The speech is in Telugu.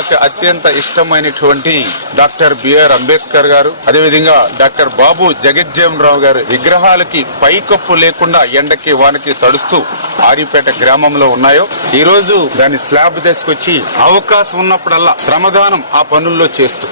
నాకు అత్యంత ఇష్టమైనటువంటి డాక్టర్ బిఆర్ అంబేద్కర్ గారు, అదేవిధంగా డాక్టర్ బాబు జగజ్జీవన్ రావు గారు విగ్రహాలకి పైకప్పు లేకుండా ఎండకి వానకి తడుస్తూ ఆరిపేట గ్రామంలో ఉన్నాయో, ఈ రోజు దాని స్లాబ్ తీసుకొచ్చి అవకాశం ఉన్నప్పుడల్లా శ్రమదానం ఆ పనుల్లో చేస్తూ